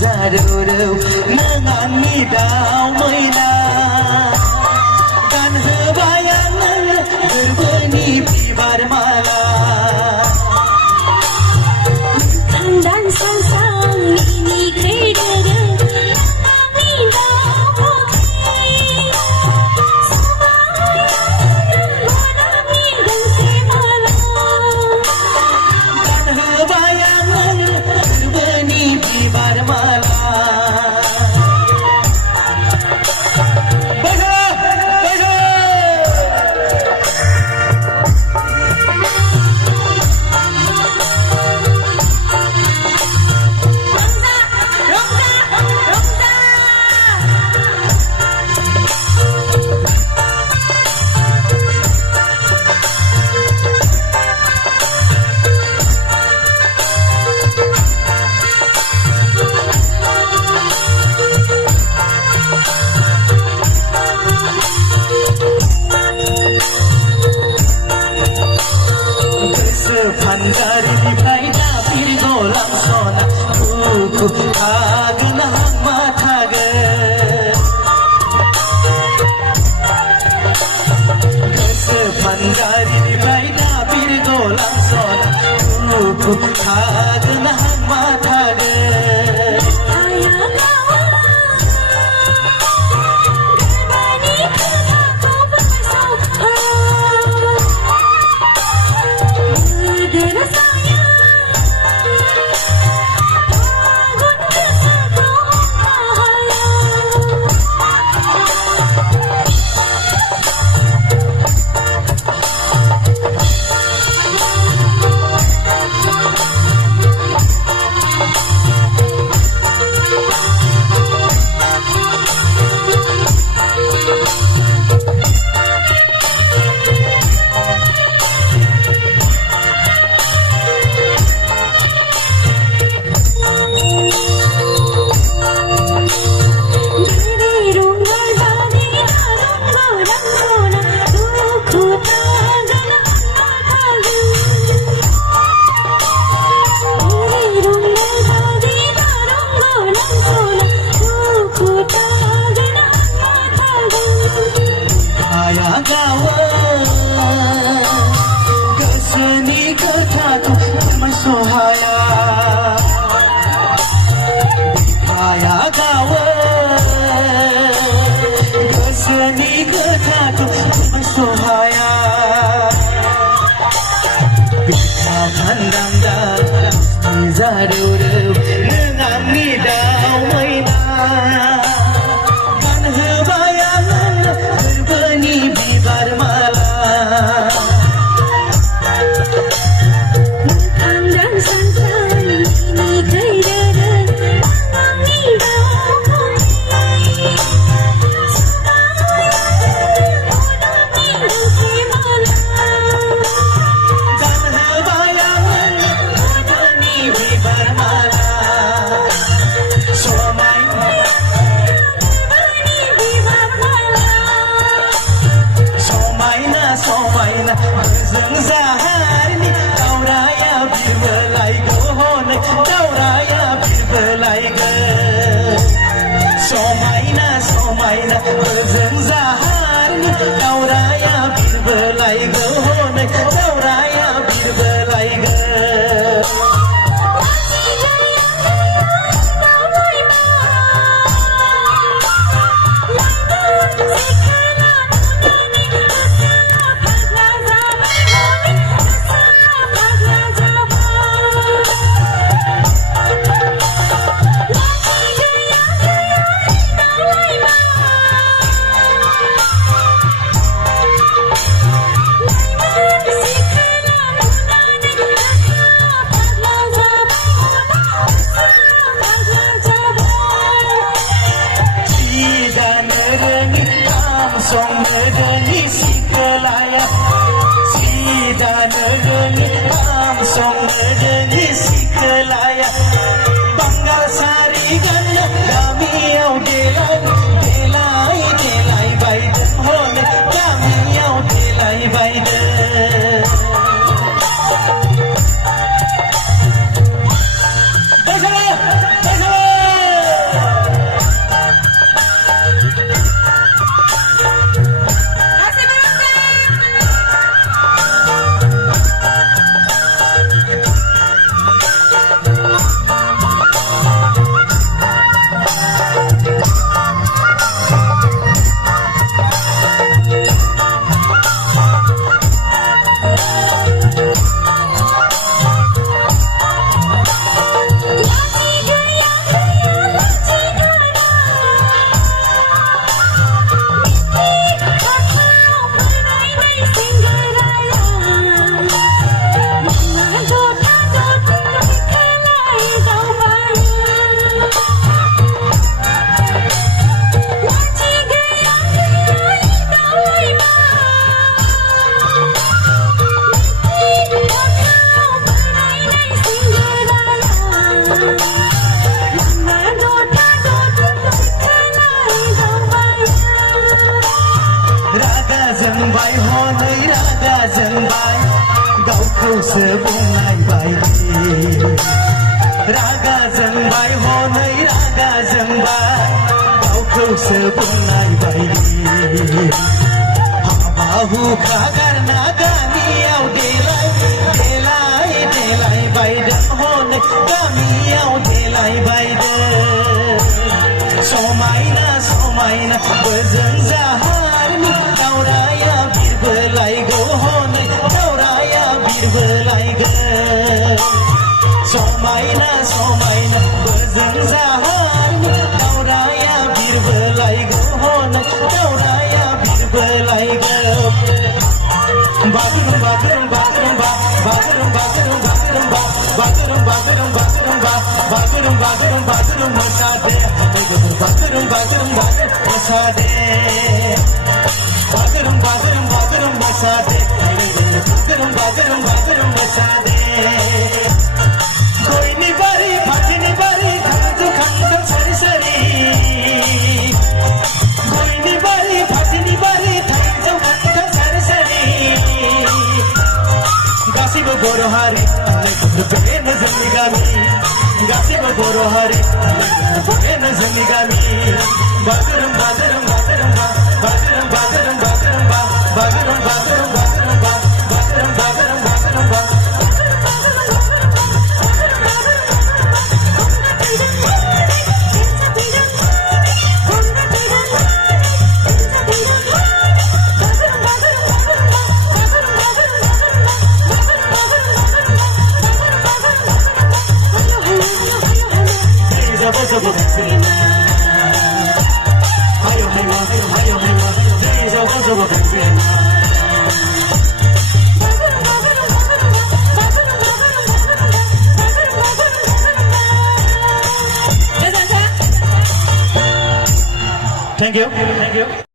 जारौ नोंनि दाउ मैना गानहोबाय आङो गोरबोनि बिबार माला dan sang ini kedere nami dawo nami dan semala गानहोबाय आङो गोरबोनि बिबार माला Panjari dapir golam sona Kuku agna mathaga Kese panjari dapir golam sona Kuku agna mathaga Sohaya Bikaya gawa Keseni ketatu Sohaya Bika kandang dan Zarurau Nengani dau maina Ganhebai angan Berbeni bibar mala Somaina berzen zaharni dauraya bir belai gehon dauraya bir belai ge Song negeni sikelaya Sida negeni song negeni sikelaya Banggal sari ganda kami au delai delai delai baide hone kami au delai baide Bajala जोंबाय हनै रागा जोंबाय गावखौसो बुंनाय बायदि रागा जोंबाय हनै रागा जोंबाय गावखौसो बुंनाय बायदि हाबा हुखा गारना गामियाव देलाय देलाय देलाय बायदों हनै गामियाव देलाय बायदों समायना समायना बोजों जाहारनि दावराया बिरबोलायगौ हनै दावराया बिरबोलायगौ समायना समायना बोजों जाहारनि दावराया बिरबोलायगौ हनै दावराया बिरबोलायगौ बागुरुम्बा गुरुम्बा गुरुम्बा बागुरुम्बा गुरुम्बा गुरुम्बा बागुरुम्बा गुरुम्बा गुरुम्बा बागुरुम्बा गुरुम्बा गुरुम मोसादे बागुरुम्बा गुरुम्बा मोसादे बागुरुम्बा गुरुम्बा गुरुम मोसादे बागुरुम्बा गुरुम्बा गुरुम मोसादे गयनि बारि फाथैनि बारि खांदो खांदो सारि सारि गयनि बारि फाथैनि बारि थाइजौ खांदो सारि सारि गासैबो बर' हारि बेनो जोंनि गामि गासैबो बर' हारि बेनो जोंनि गामि बागुरुम्बा गुरुम्बा गुरुम्बा बागुरुम्बा गुरुम्बा गुरुम्बा बागुरुम्बा गुरुम्बा गुरुम्बा बागुरुम्बा गुरुम्बा गुरुम्बा Thank you.